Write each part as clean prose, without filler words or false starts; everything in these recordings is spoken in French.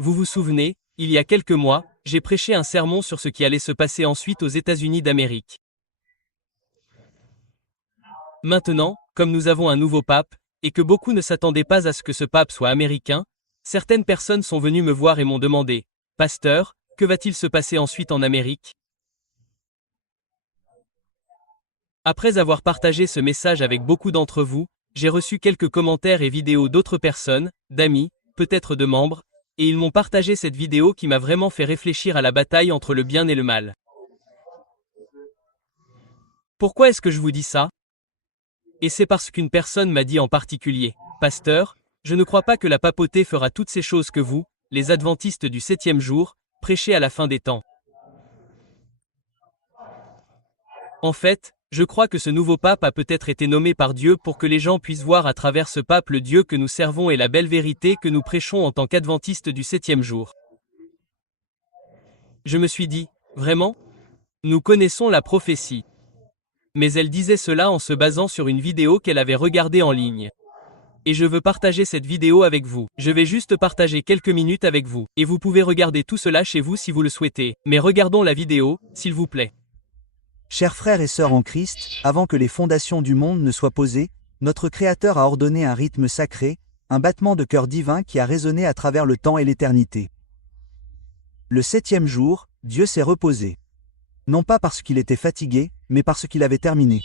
Vous vous souvenez, il y a quelques mois, j'ai prêché un sermon sur ce qui allait se passer ensuite aux États-Unis d'Amérique. Maintenant, comme nous avons un nouveau pape, et que beaucoup ne s'attendaient pas à ce que ce pape soit américain, certaines personnes sont venues me voir et m'ont demandé, « Pasteur, que va-t-il se passer ensuite en Amérique ?» Après avoir partagé ce message avec beaucoup d'entre vous, j'ai reçu quelques commentaires et vidéos d'autres personnes, d'amis, peut-être de membres, et ils m'ont partagé cette vidéo qui m'a vraiment fait réfléchir à la bataille entre le bien et le mal. Pourquoi est-ce que je vous dis ça? Et c'est parce qu'une personne m'a dit en particulier, « Pasteur, je ne crois pas que la papauté fera toutes ces choses que vous, les adventistes du 7e jour, prêchez à la fin des temps. » En fait, je crois que ce nouveau pape a peut-être été nommé par Dieu pour que les gens puissent voir à travers ce pape le Dieu que nous servons et la belle vérité que nous prêchons en tant qu'adventistes du 7e jour. Je me suis dit, vraiment? Nous connaissons la prophétie. Mais elle disait cela en se basant sur une vidéo qu'elle avait regardée en ligne. Et je veux partager cette vidéo avec vous. Je vais juste partager quelques minutes avec vous. Et vous pouvez regarder tout cela chez vous si vous le souhaitez. Mais regardons la vidéo, s'il vous plaît. Chers frères et sœurs en Christ, avant que les fondations du monde ne soient posées, notre Créateur a ordonné un rythme sacré, un battement de cœur divin qui a résonné à travers le temps et l'éternité. Le 7e jour, Dieu s'est reposé. Non pas parce qu'il était fatigué, mais parce qu'il avait terminé.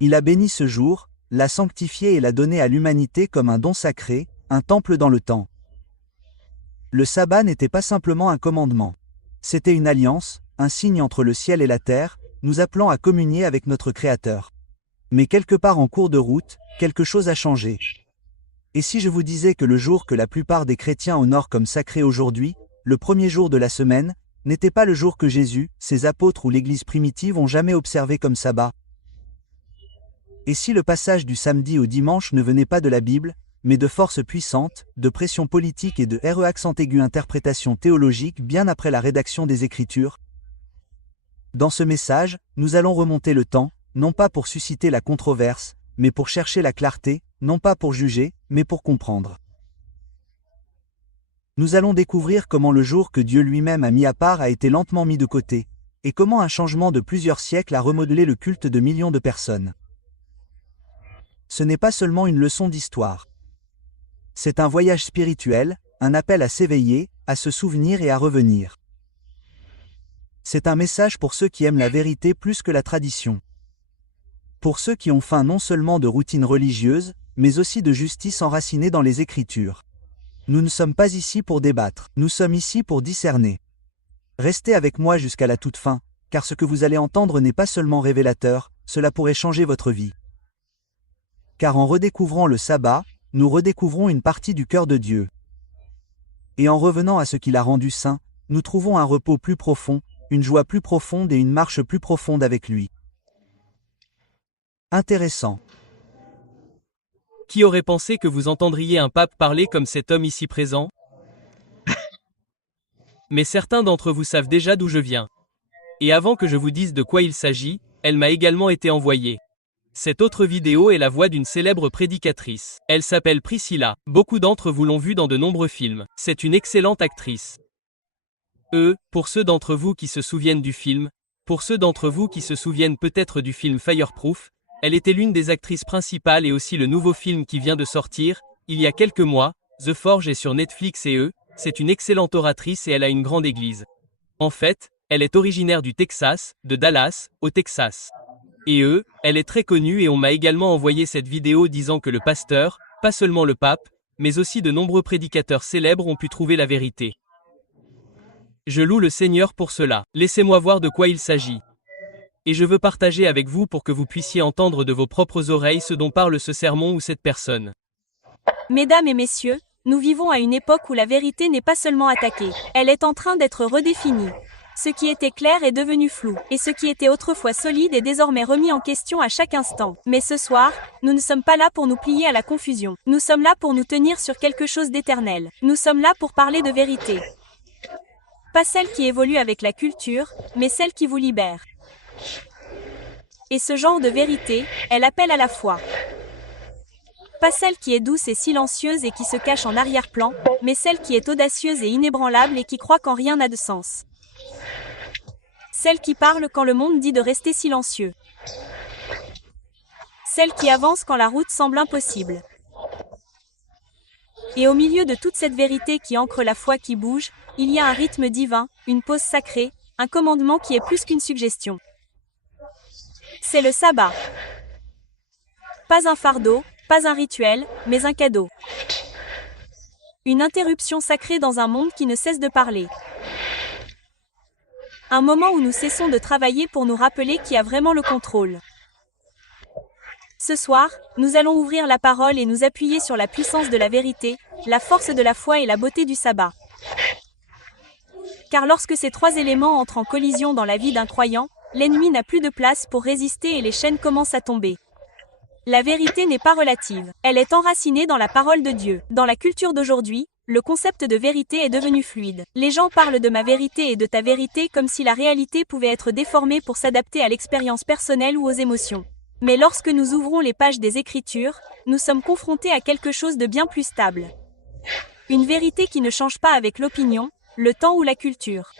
Il a béni ce jour, l'a sanctifié et l'a donné à l'humanité comme un don sacré, un temple dans le temps. Le sabbat n'était pas simplement un commandement. C'était une alliance, un signe entre le ciel et la terre, nous appelant à communier avec notre Créateur. Mais quelque part en cours de route, quelque chose a changé. Et si je vous disais que le jour que la plupart des chrétiens honorent comme sacré aujourd'hui, le premier jour de la semaine, n'était pas le jour que Jésus, ses apôtres ou l'Église primitive ont jamais observé comme sabbat? Et si le passage du samedi au dimanche ne venait pas de la Bible, mais de forces puissantes, de pression politique et de interprétation théologique bien après la rédaction des Écritures? Dans ce message, nous allons remonter le temps, non pas pour susciter la controverse, mais pour chercher la clarté, non pas pour juger, mais pour comprendre. Nous allons découvrir comment le jour que Dieu lui-même a mis à part a été lentement mis de côté, et comment un changement de plusieurs siècles a remodelé le culte de millions de personnes. Ce n'est pas seulement une leçon d'histoire. C'est un voyage spirituel, un appel à s'éveiller, à se souvenir et à revenir. C'est un message pour ceux qui aiment la vérité plus que la tradition. Pour ceux qui ont faim non seulement de routine religieuse, mais aussi de justice enracinée dans les Écritures. Nous ne sommes pas ici pour débattre, nous sommes ici pour discerner. Restez avec moi jusqu'à la toute fin, car ce que vous allez entendre n'est pas seulement révélateur, cela pourrait changer votre vie. Car en redécouvrant le sabbat, nous redécouvrons une partie du cœur de Dieu. Et en revenant à ce qu'il a rendu saint, nous trouvons un repos plus profond, une joie plus profonde et une marche plus profonde avec lui. Intéressant. Qui aurait pensé que vous entendriez un pape parler comme cet homme ici présent? Mais certains d'entre vous savent déjà d'où je viens. Et avant que je vous dise de quoi il s'agit, elle m'a également été envoyée. Cette autre vidéo est la voix d'une célèbre prédicatrice. Elle s'appelle Priscilla. Beaucoup d'entre vous l'ont vue dans de nombreux films. C'est une excellente actrice. Pour ceux d'entre vous qui se souviennent du film, pour ceux d'entre vous qui se souviennent peut-être du film Fireproof, elle était l'une des actrices principales et aussi le nouveau film qui vient de sortir, il y a quelques mois, The Forge est sur Netflix et c'est une excellente oratrice et elle a une grande église. En fait, elle est originaire du Texas, de Dallas, au Texas. Et elle est très connue et on m'a également envoyé cette vidéo disant que le pasteur, pas seulement le pape, mais aussi de nombreux prédicateurs célèbres ont pu trouver la vérité. Je loue le Seigneur pour cela. Laissez-moi voir de quoi il s'agit. Et je veux partager avec vous pour que vous puissiez entendre de vos propres oreilles ce dont parle ce sermon ou cette personne. Mesdames et messieurs, nous vivons à une époque où la vérité n'est pas seulement attaquée, elle est en train d'être redéfinie. Ce qui était clair est devenu flou, et ce qui était autrefois solide est désormais remis en question à chaque instant. Mais ce soir, nous ne sommes pas là pour nous plier à la confusion. Nous sommes là pour nous tenir sur quelque chose d'éternel. Nous sommes là pour parler de vérité. Pas celle qui évolue avec la culture, mais celle qui vous libère. Et ce genre de vérité, elle appelle à la foi. Pas celle qui est douce et silencieuse et qui se cache en arrière-plan, mais celle qui est audacieuse et inébranlable et qui croit qu'en rien n'a de sens. Celle qui parle quand le monde dit de rester silencieux. Celle qui avance quand la route semble impossible. Et au milieu de toute cette vérité qui ancre la foi qui bouge, il y a un rythme divin, une pause sacrée, un commandement qui est plus qu'une suggestion. C'est le sabbat. Pas un fardeau, pas un rituel, mais un cadeau. Une interruption sacrée dans un monde qui ne cesse de parler. Un moment où nous cessons de travailler pour nous rappeler qui a vraiment le contrôle. Ce soir, nous allons ouvrir la parole et nous appuyer sur la puissance de la vérité, la force de la foi et la beauté du sabbat. Car lorsque ces trois éléments entrent en collision dans la vie d'un croyant, l'ennemi n'a plus de place pour résister et les chaînes commencent à tomber. La vérité n'est pas relative, elle est enracinée dans la parole de Dieu. Dans la culture d'aujourd'hui, le concept de vérité est devenu fluide. Les gens parlent de ma vérité et de ta vérité comme si la réalité pouvait être déformée pour s'adapter à l'expérience personnelle ou aux émotions. Mais lorsque nous ouvrons les pages des Écritures, nous sommes confrontés à quelque chose de bien plus stable. Une vérité qui ne change pas avec l'opinion, le temps ou la culture.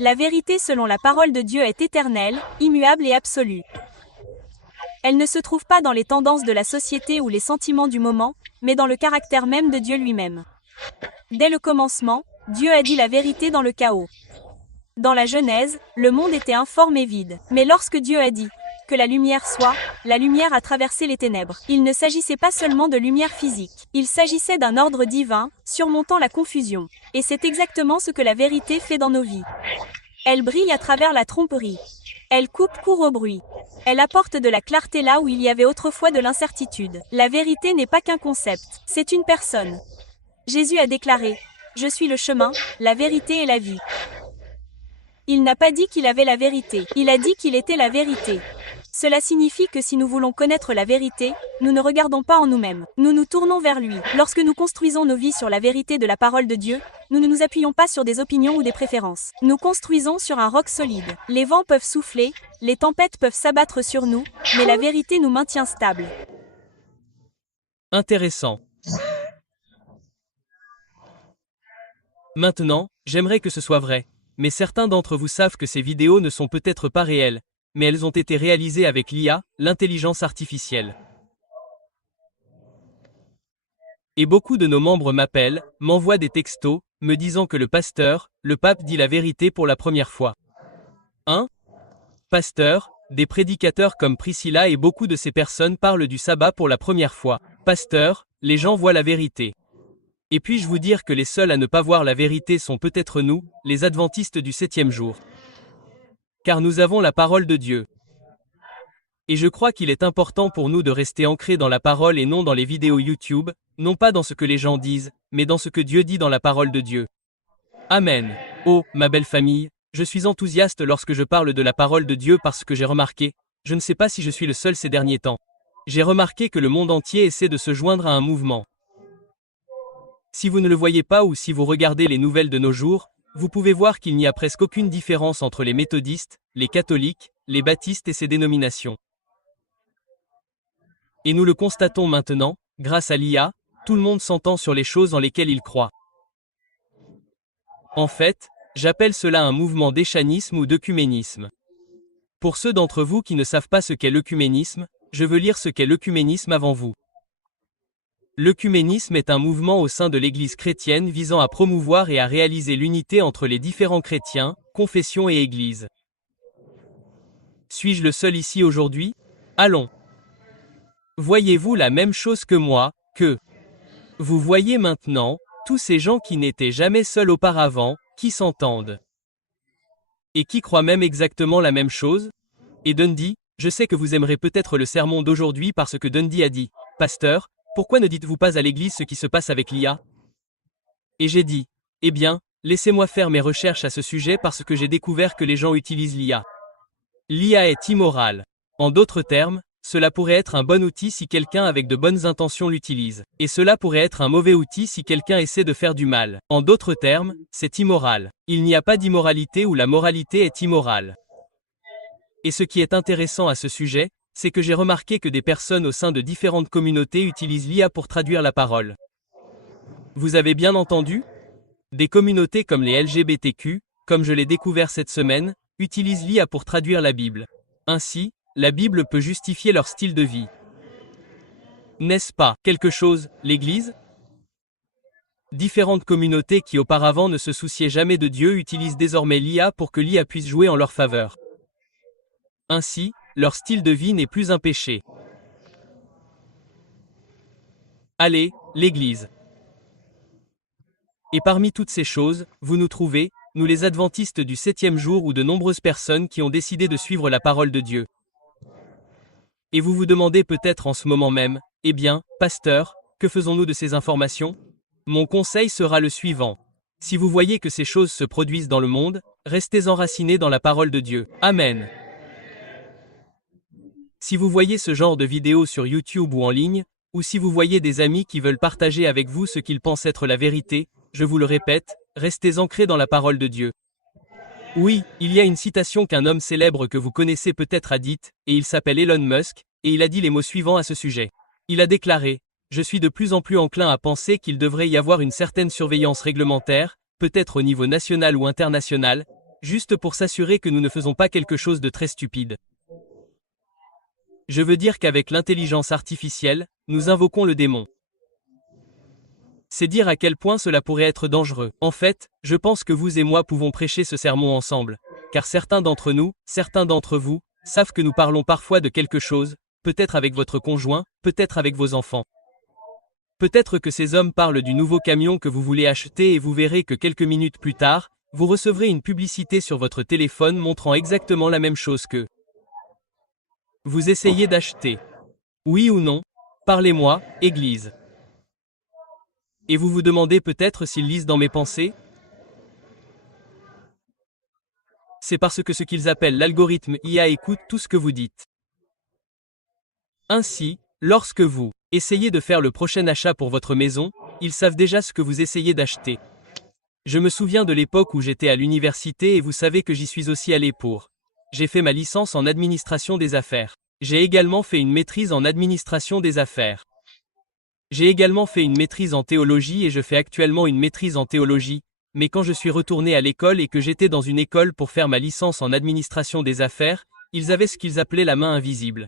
La vérité selon la parole de Dieu est éternelle, immuable et absolue. Elle ne se trouve pas dans les tendances de la société ou les sentiments du moment, mais dans le caractère même de Dieu lui-même. Dès le commencement, Dieu a dit la vérité dans le chaos. Dans la Genèse, le monde était informe et vide. Mais lorsque Dieu a dit « que la lumière soit », la lumière a traversé les ténèbres. Il ne s'agissait pas seulement de lumière physique. Il s'agissait d'un ordre divin, surmontant la confusion. Et c'est exactement ce que la vérité fait dans nos vies. Elle brille à travers la tromperie. Elle coupe court au bruit. Elle apporte de la clarté là où il y avait autrefois de l'incertitude. La vérité n'est pas qu'un concept, c'est une personne. Jésus a déclaré « Je suis le chemin, la vérité et la vie ». Il n'a pas dit qu'il avait la vérité, il a dit qu'il était la vérité. Cela signifie que si nous voulons connaître la vérité, nous ne regardons pas en nous-mêmes, nous nous tournons vers lui. Lorsque nous construisons nos vies sur la vérité de la parole de Dieu, nous ne nous appuyons pas sur des opinions ou des préférences. Nous construisons sur un roc solide. Les vents peuvent souffler, les tempêtes peuvent s'abattre sur nous, mais la vérité nous maintient stables. Intéressant. Maintenant, j'aimerais que ce soit vrai, mais certains d'entre vous savent que ces vidéos ne sont peut-être pas réelles, mais elles ont été réalisées avec l'IA, l'intelligence artificielle. Et beaucoup de nos membres m'appellent, m'envoient des textos, me disant que le pape dit la vérité pour la première fois. Pasteur, des prédicateurs comme Priscilla et beaucoup de ces personnes parlent du sabbat pour la première fois. Pasteur, les gens voient la vérité. Et puis-je vous dire que les seuls à ne pas voir la vérité sont peut-être nous, les adventistes du 7e jour. Car nous avons la parole de Dieu. Et je crois qu'il est important pour nous de rester ancrés dans la parole et non dans les vidéos YouTube, non pas dans ce que les gens disent, mais dans ce que Dieu dit dans la parole de Dieu. Amen. Oh, ma belle famille, je suis enthousiaste lorsque je parle de la parole de Dieu parce que j'ai remarqué, je ne sais pas si je suis le seul ces derniers temps. J'ai remarqué que le monde entier essaie de se joindre à un mouvement. Si vous ne le voyez pas ou si vous regardez les nouvelles de nos jours, vous pouvez voir qu'il n'y a presque aucune différence entre les méthodistes, les catholiques, les baptistes et ces dénominations. Et nous le constatons maintenant, grâce à l'IA, tout le monde s'entend sur les choses en lesquelles il croit. En fait, j'appelle cela un mouvement d'échanisme ou d'œcuménisme. Pour ceux d'entre vous qui ne savent pas ce qu'est l'œcuménisme, je veux lire ce qu'est l'œcuménisme avant vous. L'œcuménisme est un mouvement au sein de l'Église chrétienne visant à promouvoir et à réaliser l'unité entre les différents chrétiens, confessions et églises. Suis-je le seul ici aujourd'hui? Allons. Voyez-vous la même chose que moi, que vous voyez maintenant, tous ces gens qui n'étaient jamais seuls auparavant, qui s'entendent. Et qui croient même exactement la même chose? Et Dundee, je sais que vous aimerez peut-être le sermon d'aujourd'hui parce que Dundee a dit, « Pasteur, pourquoi ne dites-vous pas à l'église ce qui se passe avec l'IA » Et j'ai dit, eh bien, laissez-moi faire mes recherches à ce sujet parce que j'ai découvert que les gens utilisent l'IA. L'IA est immorale. En d'autres termes, cela pourrait être un bon outil si quelqu'un avec de bonnes intentions l'utilise. Et cela pourrait être un mauvais outil si quelqu'un essaie de faire du mal. En d'autres termes, c'est immoral. Il n'y a pas d'immoralité où la moralité est immorale. Et ce qui est intéressant à ce sujet, c'est que j'ai remarqué que des personnes au sein de différentes communautés utilisent l'IA pour traduire la parole. Vous avez bien entendu? Des communautés comme les LGBTQ, comme je l'ai découvert cette semaine, utilisent l'IA pour traduire la Bible. Ainsi, la Bible peut justifier leur style de vie. N'est-ce pas quelque chose, l'Église? Différentes communautés qui auparavant ne se souciaient jamais de Dieu utilisent désormais l'IA pour que l'IA puisse jouer en leur faveur. Ainsi, leur style de vie n'est plus un péché. Allez, l'Église. Et parmi toutes ces choses, vous nous trouvez, nous les adventistes du 7e jour ou de nombreuses personnes qui ont décidé de suivre la parole de Dieu. Et vous vous demandez peut-être en ce moment même, eh bien, pasteur, que faisons-nous de ces informations? Mon conseil sera le suivant. Si vous voyez que ces choses se produisent dans le monde, restez enracinés dans la parole de Dieu. Amen. Si vous voyez ce genre de vidéos sur YouTube ou en ligne, ou si vous voyez des amis qui veulent partager avec vous ce qu'ils pensent être la vérité, je vous le répète, restez ancrés dans la parole de Dieu. Oui, il y a une citation qu'un homme célèbre que vous connaissez peut-être a dite, et il s'appelle Elon Musk, et il a dit les mots suivants à ce sujet. Il a déclaré: « Je suis de plus en plus enclin à penser qu'il devrait y avoir une certaine surveillance réglementaire, peut-être au niveau national ou international, juste pour s'assurer que nous ne faisons pas quelque chose de très stupide. » Je veux dire qu'avec l'intelligence artificielle, nous invoquons le démon. C'est dire à quel point cela pourrait être dangereux. En fait, je pense que vous et moi pouvons prêcher ce sermon ensemble, car certains d'entre nous, certains d'entre vous, savent que nous parlons parfois de quelque chose, peut-être avec votre conjoint, peut-être avec vos enfants. Peut-être que ces hommes parlent du nouveau camion que vous voulez acheter et vous verrez que quelques minutes plus tard, vous recevrez une publicité sur votre téléphone montrant exactement la même chose que vous essayez d'acheter. Oui ou non? Parlez-moi, Église. Et vous vous demandez peut-être s'ils lisent dans mes pensées? C'est parce que ce qu'ils appellent l'algorithme IA écoute tout ce que vous dites. Ainsi, lorsque vous essayez de faire le prochain achat pour votre maison, ils savent déjà ce que vous essayez d'acheter. Je me souviens de l'époque où j'étais à l'université et vous savez que j'y suis aussi allé pour. J'ai fait ma licence en administration des affaires. J'ai également fait une maîtrise en administration des affaires. J'ai également fait une maîtrise en théologie et je fais actuellement une maîtrise en théologie, mais quand je suis retourné à l'école et que j'étais dans une école pour faire ma licence en administration des affaires, ils avaient ce qu'ils appelaient la main invisible.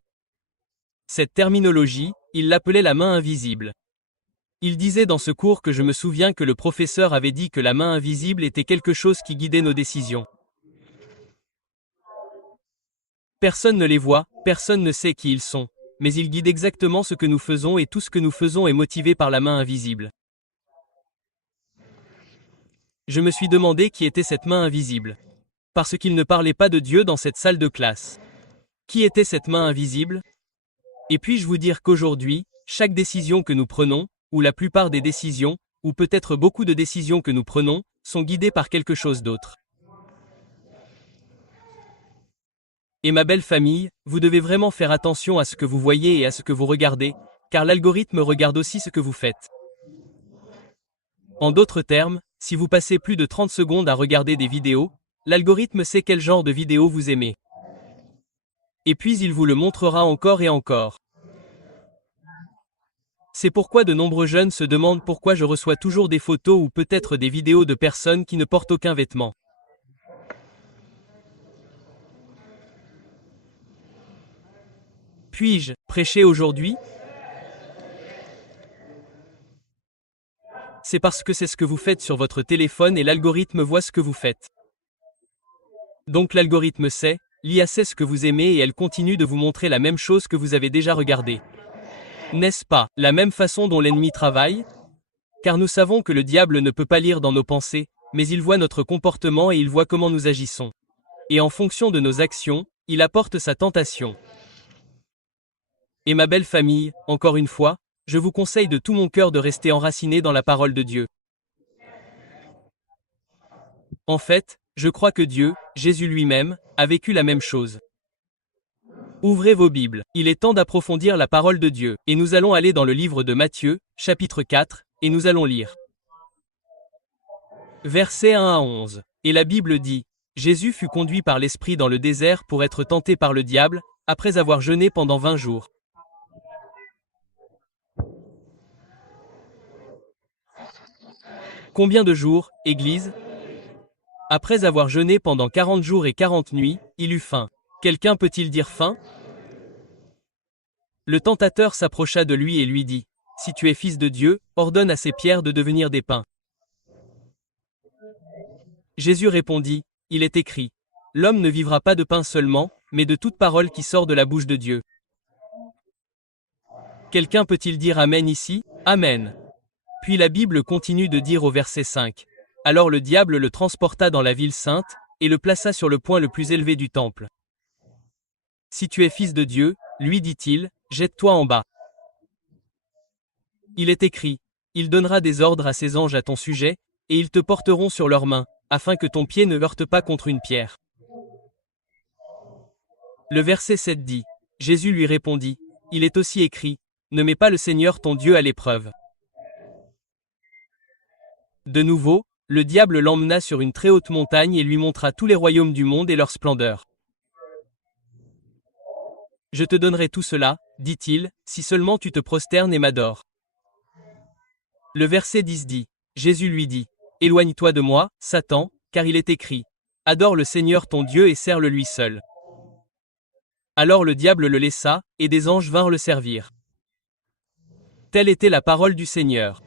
Cette terminologie, ils l'appelaient la main invisible. Il disait dans ce cours que je me souviens que le professeur avait dit que la main invisible était quelque chose qui guidait nos décisions. Personne ne les voit, personne ne sait qui ils sont, mais ils guident exactement ce que nous faisons et tout ce que nous faisons est motivé par la main invisible. Je me suis demandé qui était cette main invisible. Parce qu'il ne parlait pas de Dieu dans cette salle de classe. Qui était cette main invisible? Et puis-je vous dire qu'aujourd'hui, chaque décision que nous prenons, ou la plupart des décisions, ou peut-être beaucoup de décisions que nous prenons, sont guidées par quelque chose d'autre. Et ma belle famille, vous devez vraiment faire attention à ce que vous voyez et à ce que vous regardez, car l'algorithme regarde aussi ce que vous faites. En d'autres termes, si vous passez plus de 30 secondes à regarder des vidéos, l'algorithme sait quel genre de vidéo vous aimez. Et puis il vous le montrera encore et encore. C'est pourquoi de nombreux jeunes se demandent pourquoi je reçois toujours des photos ou peut-être des vidéos de personnes qui ne portent aucun vêtement. Puis-je prêcher aujourd'hui? C'est parce que c'est ce que vous faites sur votre téléphone et l'algorithme voit ce que vous faites. Donc l'algorithme sait, l'IA sait ce que vous aimez et elle continue de vous montrer la même chose que vous avez déjà regardé. N'est-ce pas la même façon dont l'ennemi travaille? Car nous savons que le diable ne peut pas lire dans nos pensées, mais il voit notre comportement et il voit comment nous agissons. Et en fonction de nos actions, il apporte sa tentation. Et ma belle famille, encore une fois, je vous conseille de tout mon cœur de rester enraciné dans la parole de Dieu. En fait, je crois que Dieu, Jésus lui-même, a vécu la même chose. Ouvrez vos Bibles, il est temps d'approfondir la parole de Dieu, et nous allons aller dans le livre de Matthieu, chapitre 4, et nous allons lire. Versets 1 à 11. Et la Bible dit: Jésus fut conduit par l'Esprit dans le désert pour être tenté par le diable, après avoir jeûné pendant 20 jours. Combien de jours, Église? Après avoir jeûné pendant 40 jours et 40 nuits, il eut faim. Quelqu'un peut-il dire faim? Le tentateur s'approcha de lui et lui dit, « Si tu es fils de Dieu, ordonne à ces pierres de devenir des pains. » Jésus répondit, « Il est écrit, l'homme ne vivra pas de pain seulement, mais de toute parole qui sort de la bouche de Dieu. » Quelqu'un peut-il dire Amen ici? Amen. Puis la Bible continue de dire au verset 5. Alors le diable le transporta dans la ville sainte, et le plaça sur le point le plus élevé du temple. Si tu es fils de Dieu, lui dit-il, jette-toi en bas. Il est écrit, il donnera des ordres à ses anges à ton sujet, et ils te porteront sur leurs mains, afin que ton pied ne heurte pas contre une pierre. Le verset 7 dit, Jésus lui répondit, il est aussi écrit, ne mets pas le Seigneur ton Dieu à l'épreuve. De nouveau, le diable l'emmena sur une très haute montagne et lui montra tous les royaumes du monde et leur splendeur. Je te donnerai tout cela, dit-il, si seulement tu te prosternes et m'adores. Le verset 10 dit, Jésus lui dit, éloigne-toi de moi, Satan, car il est écrit, adore le Seigneur ton Dieu et sers-le lui seul. Alors le diable le laissa, et des anges vinrent le servir. Telle était la parole du Seigneur.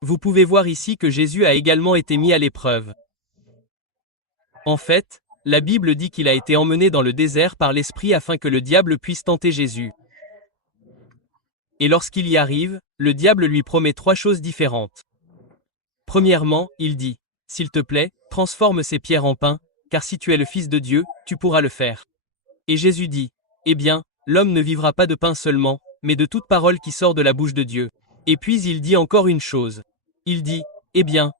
Vous pouvez voir ici que Jésus a également été mis à l'épreuve. En fait, la Bible dit qu'il a été emmené dans le désert par l'Esprit afin que le diable puisse tenter Jésus. Et lorsqu'il y arrive, le diable lui promet 3 choses différentes. Premièrement, il dit, « S'il te plaît, transforme ces pierres en pain, car si tu es le Fils de Dieu, tu pourras le faire. » Et Jésus dit, « Eh bien, l'homme ne vivra pas de pain seulement, mais de toute parole qui sort de la bouche de Dieu. » Et puis il dit encore une chose. Il dit, « Eh bien,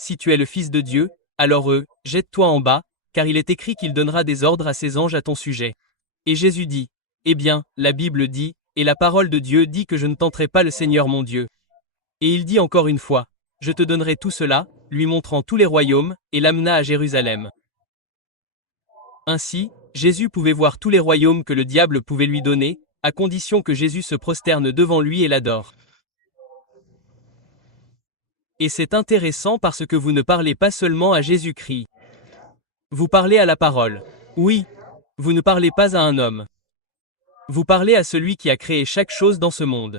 si tu es le Fils de Dieu, alors jette-toi en bas, car il est écrit qu'il donnera des ordres à ses anges à ton sujet. » Et Jésus dit, « Eh bien, la Bible dit, et la parole de Dieu dit que je ne tenterai pas le Seigneur mon Dieu. » Et il dit encore une fois, « Je te donnerai tout cela, lui montrant tous les royaumes, et l'amena à Jérusalem. » Ainsi, Jésus pouvait voir tous les royaumes que le diable pouvait lui donner, à condition que Jésus se prosterne devant lui et l'adore. Et c'est intéressant parce que vous ne parlez pas seulement à Jésus-Christ. Vous parlez à la parole. Oui, vous ne parlez pas à un homme. Vous parlez à celui qui a créé chaque chose dans ce monde.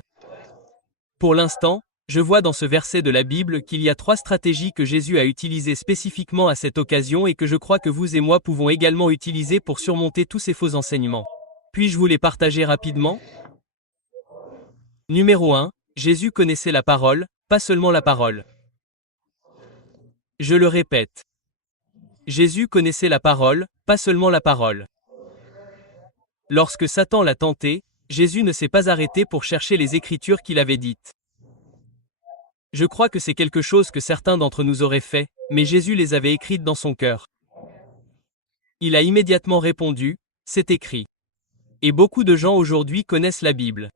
Pour l'instant, je vois dans ce verset de la Bible qu'il y a 3 stratégies que Jésus a utilisées spécifiquement à cette occasion et que je crois que vous et moi pouvons également utiliser pour surmonter tous ces faux enseignements. Puis-je vous les partager rapidement? Numéro 1, Jésus connaissait la parole, pas seulement la parole. Je le répète. Jésus connaissait la parole, pas seulement la parole. Lorsque Satan l'a tenté, Jésus ne s'est pas arrêté pour chercher les Écritures qu'il avait dites. Je crois que c'est quelque chose que certains d'entre nous auraient fait, mais Jésus les avait écrites dans son cœur. Il a immédiatement répondu, « C'est écrit. » Et beaucoup de gens aujourd'hui connaissent la Bible.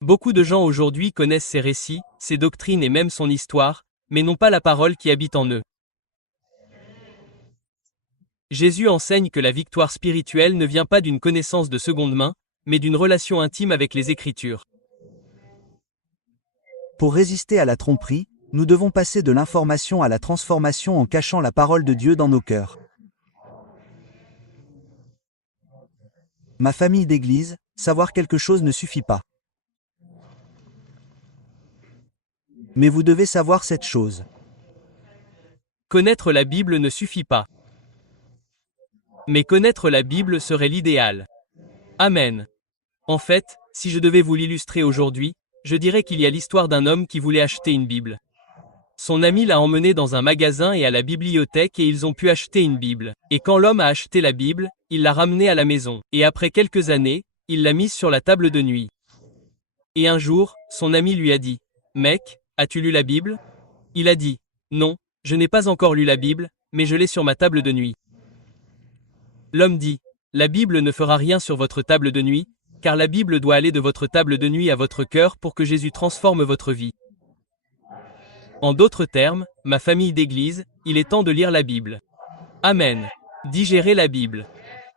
Beaucoup de gens aujourd'hui connaissent ses récits, ses doctrines et même son histoire, mais n'ont pas la parole qui habite en eux. Jésus enseigne que la victoire spirituelle ne vient pas d'une connaissance de seconde main, mais d'une relation intime avec les Écritures. Pour résister à la tromperie, nous devons passer de l'information à la transformation en cachant la parole de Dieu dans nos cœurs. Ma famille d'église, savoir quelque chose ne suffit pas. Mais vous devez savoir cette chose. Connaître la Bible ne suffit pas. Mais connaître la Bible serait l'idéal. Amen. En fait, si je devais vous l'illustrer aujourd'hui, je dirais qu'il y a l'histoire d'un homme qui voulait acheter une Bible. Son ami l'a emmené dans un magasin et à la bibliothèque et ils ont pu acheter une Bible. Et quand l'homme a acheté la Bible, il l'a ramenée à la maison. Et après quelques années, il l'a mise sur la table de nuit. Et un jour, son ami lui a dit, « Mec, as-tu lu la Bible ?» Il a dit, « Non, je n'ai pas encore lu la Bible, mais je l'ai sur ma table de nuit. » L'homme dit, « La Bible ne fera rien sur votre table de nuit, car la Bible doit aller de votre table de nuit à votre cœur pour que Jésus transforme votre vie. » En d'autres termes, ma famille d'église, il est temps de lire la Bible. Amen. Digérer la Bible.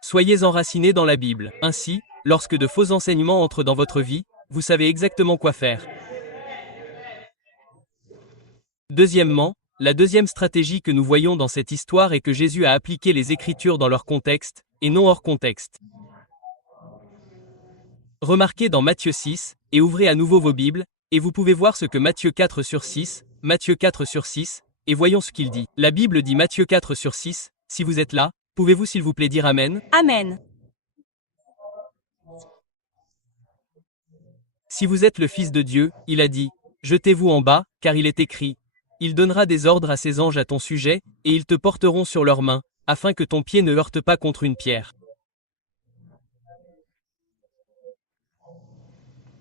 Soyez enracinés dans la Bible. Ainsi, lorsque de faux enseignements entrent dans votre vie, vous savez exactement quoi faire. Deuxièmement, la deuxième stratégie que nous voyons dans cette histoire est que Jésus a appliqué les Écritures dans leur contexte, et non hors contexte. Remarquez dans Matthieu 6, et ouvrez à nouveau vos Bibles, et vous pouvez voir ce que Matthieu 4/6, Matthieu 4/6, et voyons ce qu'il dit. La Bible dit Matthieu 4/6, si vous êtes là, pouvez-vous s'il vous plaît dire Amen? Amen. Si vous êtes le Fils de Dieu, il a dit, jetez-vous en bas, car il est écrit, il donnera des ordres à ses anges à ton sujet, et ils te porteront sur leurs mains, afin que ton pied ne heurte pas contre une pierre.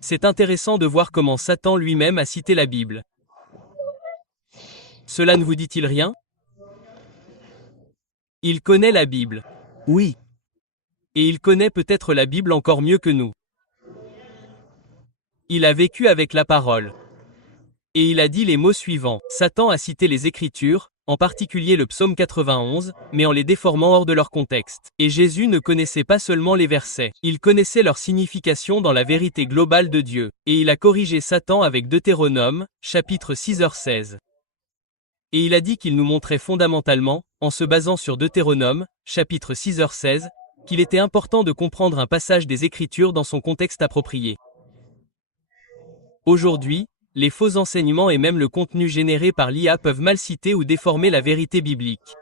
C'est intéressant de voir comment Satan lui-même a cité la Bible. Cela ne vous dit-il rien? Il connaît la Bible. Oui, Et il connaît peut-être la Bible encore mieux que nous. Il a vécu avec la parole. Et il a dit les mots suivants. Satan a cité les Écritures, en particulier le psaume 91, mais en les déformant hors de leur contexte. Et Jésus ne connaissait pas seulement les versets, il connaissait leur signification dans la vérité globale de Dieu. Et il a corrigé Satan avec Deutéronome, chapitre 6h16. Et il a dit qu'il nous montrait fondamentalement, en se basant sur Deutéronome, chapitre 6h16, qu'il était important de comprendre un passage des Écritures dans son contexte approprié. Aujourd'hui, les faux enseignements et même le contenu généré par l'IA peuvent mal citer ou déformer la vérité biblique.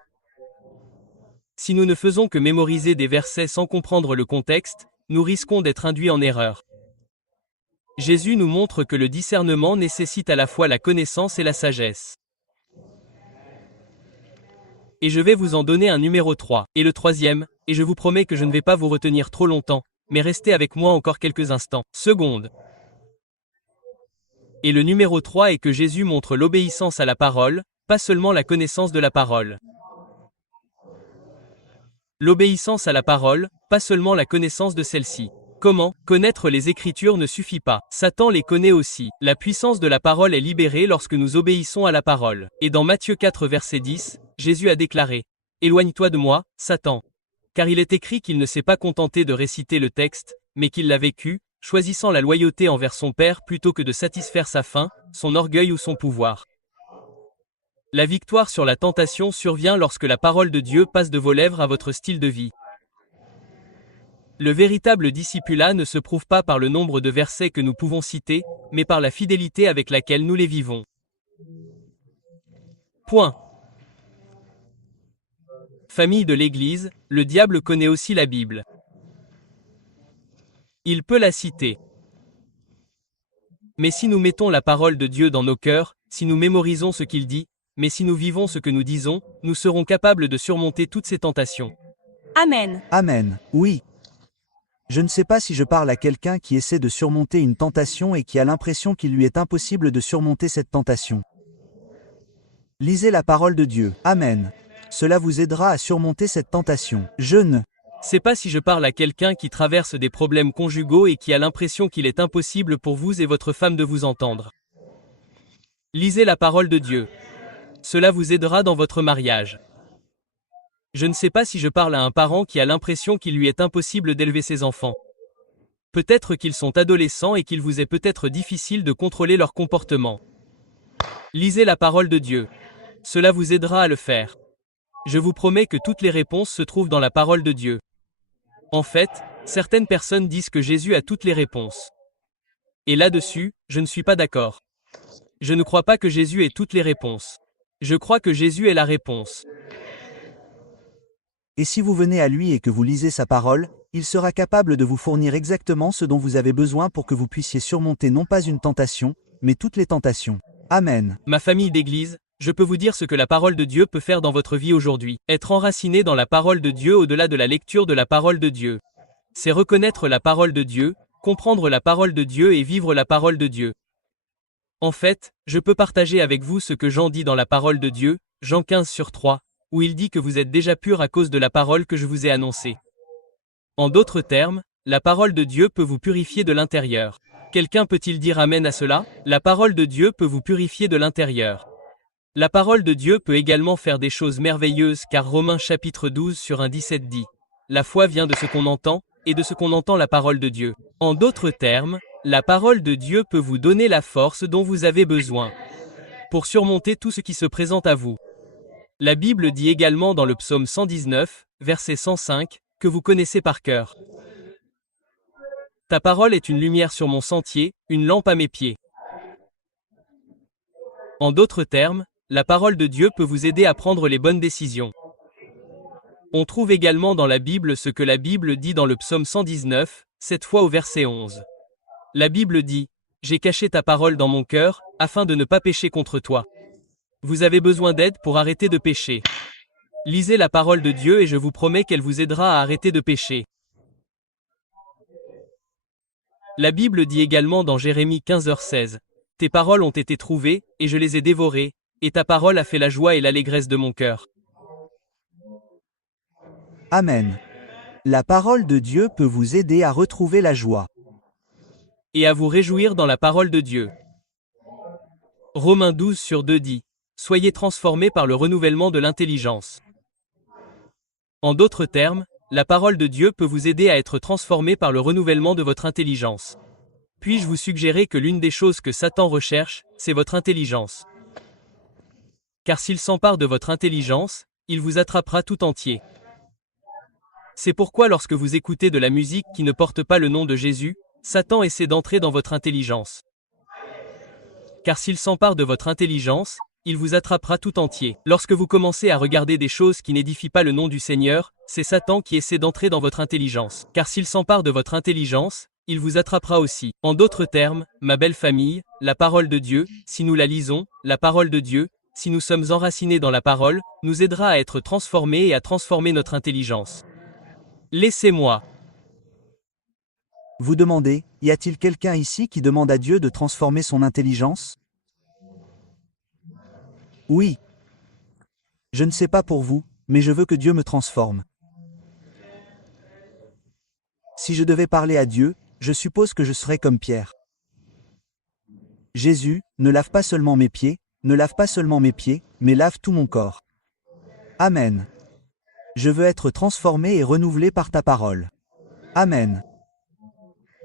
Si nous ne faisons que mémoriser des versets sans comprendre le contexte, nous risquons d'être induits en erreur. Jésus nous montre que le discernement nécessite à la fois la connaissance et la sagesse. Et je vais vous en donner un numéro 3, et le troisième, et je vous promets que je ne vais pas vous retenir trop longtemps, mais restez avec moi encore quelques instants. Seconde. Et le numéro 3 est que Jésus montre l'obéissance à la parole, pas seulement la connaissance de la parole. L'obéissance à la parole, pas seulement la connaissance de celle-ci. Comment? Connaître les Écritures ne suffit pas. Satan les connaît aussi. La puissance de la parole est libérée lorsque nous obéissons à la parole. Et dans Matthieu 4 verset 10, Jésus a déclaré, « Éloigne-toi de moi, Satan. » Car il est écrit qu'il ne s'est pas contenté de réciter le texte, mais qu'il l'a vécu, choisissant la loyauté envers son Père plutôt que de satisfaire sa faim, son orgueil ou son pouvoir. La victoire sur la tentation survient lorsque la parole de Dieu passe de vos lèvres à votre style de vie. Le véritable discipulat ne se prouve pas par le nombre de versets que nous pouvons citer, mais par la fidélité avec laquelle nous les vivons. Point. Famille de l'Église, le diable connaît aussi la Bible. Il peut la citer. Mais si nous mettons la parole de Dieu dans nos cœurs, si nous mémorisons ce qu'il dit, mais si nous vivons ce que nous disons, nous serons capables de surmonter toutes ces tentations. Amen. amen, oui. Je ne sais pas si je parle à quelqu'un qui essaie de surmonter une tentation et qui a l'impression qu'il lui est impossible de surmonter cette tentation. Lisez la parole de Dieu. Amen. Cela vous aidera à surmonter cette tentation. Je ne C'est pas si je parle à quelqu'un qui traverse des problèmes conjugaux et qui a l'impression qu'il est impossible pour vous et votre femme de vous entendre. Lisez la parole de Dieu. Cela vous aidera dans votre mariage. Je ne sais pas si je parle à un parent qui a l'impression qu'il lui est impossible d'élever ses enfants. Peut-être qu'ils sont adolescents et qu'il vous est peut-être difficile de contrôler leur comportement. Lisez la parole de Dieu. Cela vous aidera à le faire. Je vous promets que toutes les réponses se trouvent dans la parole de Dieu. En fait, certaines personnes disent que Jésus a toutes les réponses. Et là-dessus, je ne suis pas d'accord. Je ne crois pas que Jésus ait toutes les réponses. Je crois que Jésus est la réponse. Et si vous venez à lui et que vous lisez sa parole, il sera capable de vous fournir exactement ce dont vous avez besoin pour que vous puissiez surmonter non pas une tentation, mais toutes les tentations. Amen. Ma famille d'église, je peux vous dire ce que la parole de Dieu peut faire dans votre vie aujourd'hui. Être enraciné dans la parole de Dieu au-delà de la lecture de la parole de Dieu. C'est reconnaître la parole de Dieu, comprendre la parole de Dieu et vivre la parole de Dieu. En fait, je peux partager avec vous ce que Jean dit dans la parole de Dieu, Jean 15/3, où il dit que vous êtes déjà purs à cause de la parole que je vous ai annoncée. En d'autres termes, la parole de Dieu peut vous purifier de l'intérieur. Quelqu'un peut-il dire amen à cela? La parole de Dieu peut vous purifier de l'intérieur. La parole de Dieu peut également faire des choses merveilleuses car Romains chapitre 12 sur 1 17 dit. la foi vient de ce qu'on entend, et de ce qu'on entend la parole de Dieu. En d'autres termes, la parole de Dieu peut vous donner la force dont vous avez besoin pour surmonter tout ce qui se présente à vous. La Bible dit également dans le psaume 119, verset 105, que vous connaissez par cœur. Ta parole est une lumière sur mon sentier, une lampe à mes pieds. En d'autres termes, la parole de Dieu peut vous aider à prendre les bonnes décisions. On trouve également dans la Bible ce que la Bible dit dans le psaume 119, cette fois au verset 11. La Bible dit, « J'ai caché ta parole dans mon cœur, afin de ne pas pécher contre toi. » Vous avez besoin d'aide pour arrêter de pécher. Lisez la parole de Dieu et je vous promets qu'elle vous aidera à arrêter de pécher. La Bible dit également dans Jérémie 15h16, « Tes paroles ont été trouvées, et je les ai dévorées, et ta parole a fait la joie et l'allégresse de mon cœur. » Amen. La parole de Dieu peut vous aider à retrouver la joie. Et à vous réjouir dans la parole de Dieu. Romains 12/2 dit, « Soyez transformés par le renouvellement de l'intelligence. » En d'autres termes, la parole de Dieu peut vous aider à être transformé par le renouvellement de votre intelligence. Puis-je vous suggérer que l'une des choses que Satan recherche, c'est votre intelligence. Car s'il s'empare de votre intelligence, il vous attrapera tout entier. C'est pourquoi lorsque vous écoutez de la musique qui ne porte pas le nom de Jésus, Satan essaie d'entrer dans votre intelligence. Car s'il s'empare de votre intelligence, il vous attrapera tout entier. Lorsque vous commencez à regarder des choses qui n'édifient pas le nom du Seigneur, c'est Satan qui essaie d'entrer dans votre intelligence. Car s'il s'empare de votre intelligence, il vous attrapera aussi. En d'autres termes, ma belle famille, la parole de Dieu, si nous la lisons, la parole de Dieu, si nous sommes enracinés dans la parole, nous aidera à être transformés et à transformer notre intelligence. Laissez-moi. Vous demandez, y a-t-il quelqu'un ici qui demande à Dieu de transformer son intelligence? Oui. Je ne sais pas pour vous, mais je veux que Dieu me transforme. Si je devais parler à Dieu, je suppose que je serais comme Pierre. Jésus, ne lave pas seulement mes pieds, ne lave pas seulement mes pieds, mais lave tout mon corps. Amen. Je veux être transformé et renouvelé par ta parole. Amen.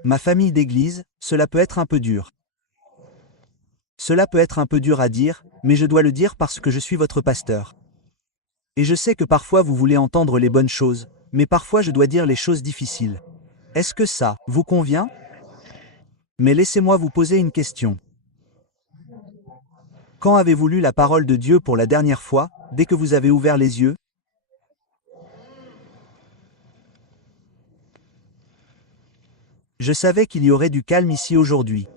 Ma famille d'église, cela peut être un peu dur. Cela peut être un peu dur à dire, mais je dois le dire parce que je suis votre pasteur. Et je sais que parfois vous voulez entendre les bonnes choses, mais parfois je dois dire les choses difficiles. Est-ce que ça vous convient? Mais laissez-moi vous poser une question. Quand avez-vous lu la parole de Dieu pour la dernière fois, dès que vous avez ouvert les yeux? Je savais qu'il y aurait du calme ici aujourd'hui.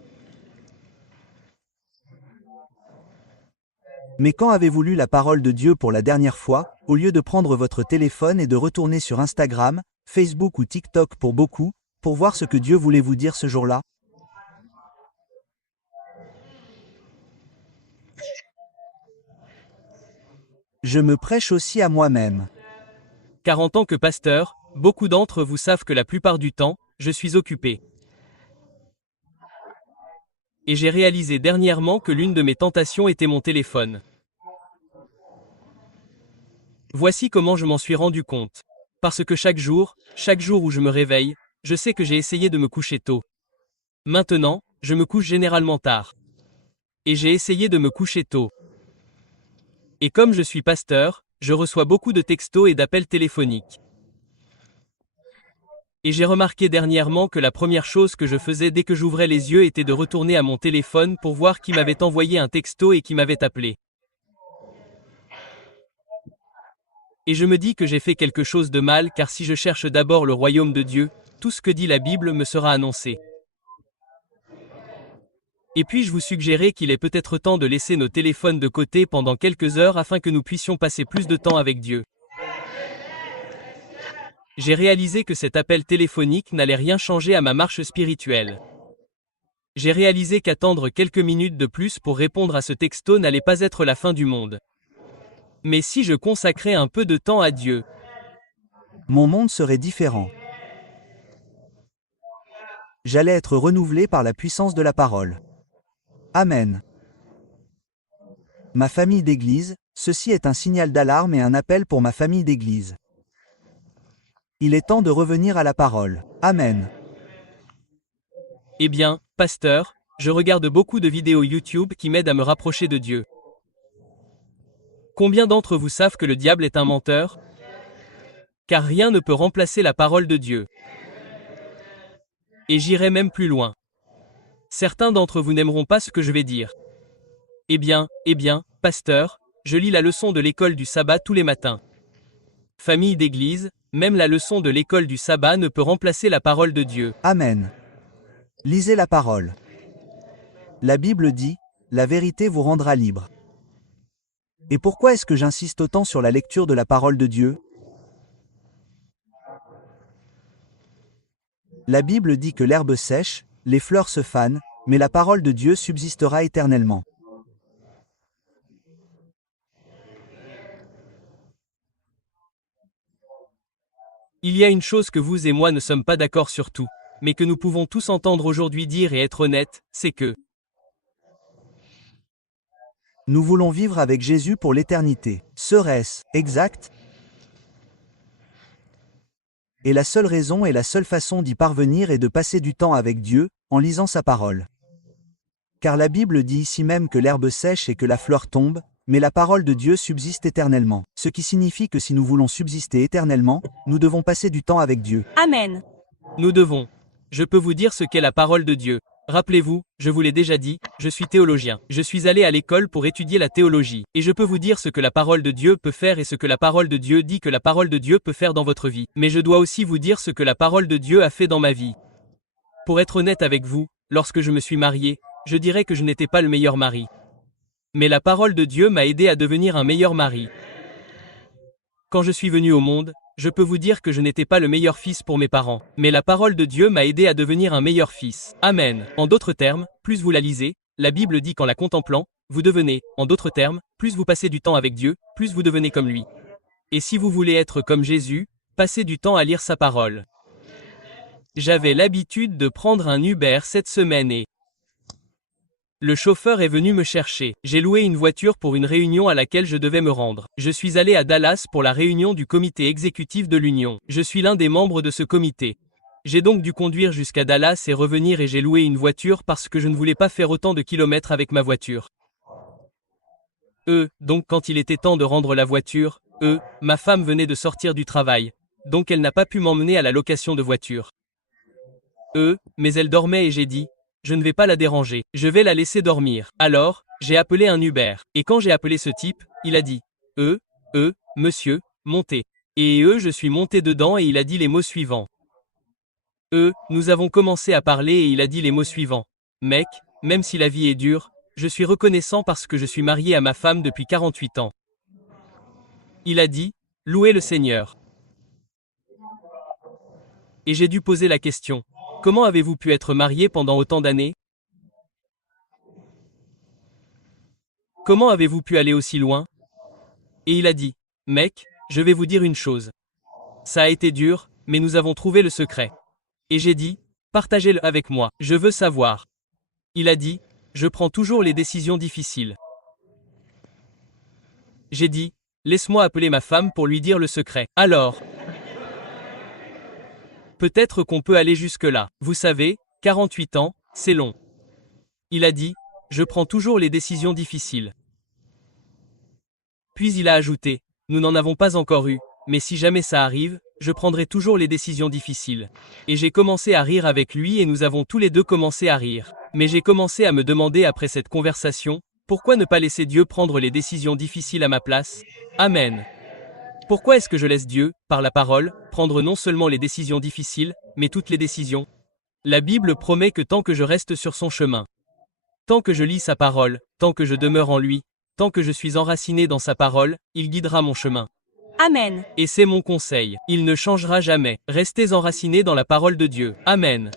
Mais quand avez-vous lu la parole de Dieu pour la dernière fois, au lieu de prendre votre téléphone et de retourner sur Instagram, Facebook ou TikTok pour beaucoup, pour voir ce que Dieu voulait vous dire ce jour-là? Je me prêche aussi à moi-même. Car en tant que pasteur, beaucoup d'entre vous savent que la plupart du temps, je suis occupé. Et j'ai réalisé dernièrement que l'une de mes tentations était mon téléphone. Voici comment je m'en suis rendu compte. Parce que chaque jour où je me réveille, je sais que j'ai essayé de me coucher tôt. Maintenant, je me couche généralement tard. Et j'ai essayé de me coucher tôt. Et comme je suis pasteur, je reçois beaucoup de textos et d'appels téléphoniques. Et j'ai remarqué dernièrement que la première chose que je faisais dès que j'ouvrais les yeux était de retourner à mon téléphone pour voir qui m'avait envoyé un texto et qui m'avait appelé. Et je me dis que j'ai fait quelque chose de mal car si je cherche d'abord le royaume de Dieu, tout ce que dit la Bible me sera annoncé. Et puis-je vous suggérer qu'il est peut-être temps de laisser nos téléphones de côté pendant quelques heures afin que nous puissions passer plus de temps avec Dieu. J'ai réalisé que cet appel téléphonique n'allait rien changer à ma marche spirituelle. J'ai réalisé qu'attendre quelques minutes de plus pour répondre à ce texto n'allait pas être la fin du monde. Mais si je consacrais un peu de temps à Dieu, mon monde serait différent. J'allais être renouvelé par la puissance de la parole. Amen. Ma famille d'église, ceci est un signal d'alarme et un appel pour ma famille d'église. Il est temps de revenir à la parole. Amen. Eh bien, pasteur, je regarde beaucoup de vidéos YouTube qui m'aident à me rapprocher de Dieu. Combien d'entre vous savent que le diable est un menteur? Car rien ne peut remplacer la parole de Dieu. Et j'irai même plus loin. Certains d'entre vous n'aimeront pas ce que je vais dire. Eh bien, pasteur, je lis la leçon de l'école du sabbat tous les matins. Famille d'église, même la leçon de l'école du sabbat ne peut remplacer la parole de Dieu. Amen. Lisez la parole. La Bible dit, la vérité vous rendra libre. Et pourquoi est-ce que j'insiste autant sur la lecture de la parole de Dieu? La Bible dit que l'herbe sèche, les fleurs se fanent, mais la parole de Dieu subsistera éternellement. Il y a une chose que vous et moi ne sommes pas d'accord sur tout, mais que nous pouvons tous entendre aujourd'hui dire et être honnêtes, c'est que nous voulons vivre avec Jésus pour l'éternité. Serait-ce exact? Et la seule raison et la seule façon d'y parvenir est de passer du temps avec Dieu, en lisant sa parole. Car la Bible dit ici même que l'herbe sèche et que la fleur tombe, mais la parole de Dieu subsiste éternellement. Ce qui signifie que si nous voulons subsister éternellement, nous devons passer du temps avec Dieu. Amen. nous devons. Je peux vous dire ce qu'est la parole de Dieu. Rappelez-vous, je vous l'ai déjà dit, je suis théologien. Je suis allé à l'école pour étudier la théologie. Et je peux vous dire ce que la parole de Dieu peut faire et ce que la parole de Dieu dit que la parole de Dieu peut faire dans votre vie. Mais je dois aussi vous dire ce que la parole de Dieu a fait dans ma vie. Pour être honnête avec vous, lorsque je me suis marié, je dirais que je n'étais pas le meilleur mari. Mais la parole de Dieu m'a aidé à devenir un meilleur mari. Quand je suis venu au monde, je peux vous dire que je n'étais pas le meilleur fils pour mes parents. Mais la parole de Dieu m'a aidé à devenir un meilleur fils. Amen. En d'autres termes, plus vous la lisez, la Bible dit qu'en la contemplant, vous devenez, en d'autres termes, plus vous passez du temps avec Dieu, plus vous devenez comme lui. Et si vous voulez être comme Jésus, passez du temps à lire sa parole. J'avais l'habitude de prendre un Uber cette semaine et le chauffeur est venu me chercher. J'ai loué une voiture pour une réunion à laquelle je devais me rendre. Je suis allé à Dallas pour la réunion du comité exécutif de l'Union. Je suis l'un des membres de ce comité. J'ai donc dû conduire jusqu'à Dallas et revenir et j'ai loué une voiture parce que je ne voulais pas faire autant de kilomètres avec ma voiture. Donc quand il était temps de rendre la voiture, ma femme venait de sortir du travail. Donc elle n'a pas pu m'emmener à la location de voiture. Mais elle dormait et j'ai dit, je ne vais pas la déranger, je vais la laisser dormir. Alors, j'ai appelé un Uber. Et quand j'ai appelé ce type, il a dit, monsieur, montez. Et je suis monté dedans et il a dit les mots suivants. Nous avons commencé à parler et il a dit les mots suivants. Mec, même si la vie est dure, je suis reconnaissant parce que je suis marié à ma femme depuis 48 ans. Il a dit, louez le Seigneur. Et j'ai dû poser la question. Comment avez-vous pu être marié pendant autant d'années? Comment avez-vous pu aller aussi loin? Et il a dit, mec, je vais vous dire une chose. Ça a été dur, mais nous avons trouvé le secret. Et j'ai dit, partagez-le avec moi, je veux savoir. Il a dit, je prends toujours les décisions difficiles. J'ai dit, laisse-moi appeler ma femme pour lui dire le secret. Alors, peut-être qu'on peut aller jusque-là. Vous savez, 48 ans, c'est long. Il a dit, je prends toujours les décisions difficiles. Puis il a ajouté, nous n'en avons pas encore eu, mais si jamais ça arrive, je prendrai toujours les décisions difficiles. Et j'ai commencé à rire avec lui et nous avons tous les deux commencé à rire. Mais j'ai commencé à me demander après cette conversation, pourquoi ne pas laisser Dieu prendre les décisions difficiles à ma place? Amen. Pourquoi est-ce que je laisse Dieu, par la parole, prendre non seulement les décisions difficiles, mais toutes les décisions? La Bible promet que tant que je reste sur son chemin, tant que je lis sa parole, tant que je demeure en lui, tant que je suis enraciné dans sa parole, il guidera mon chemin. Amen. Et c'est mon conseil. Il ne changera jamais. Restez enracinés dans la parole de Dieu. Amen.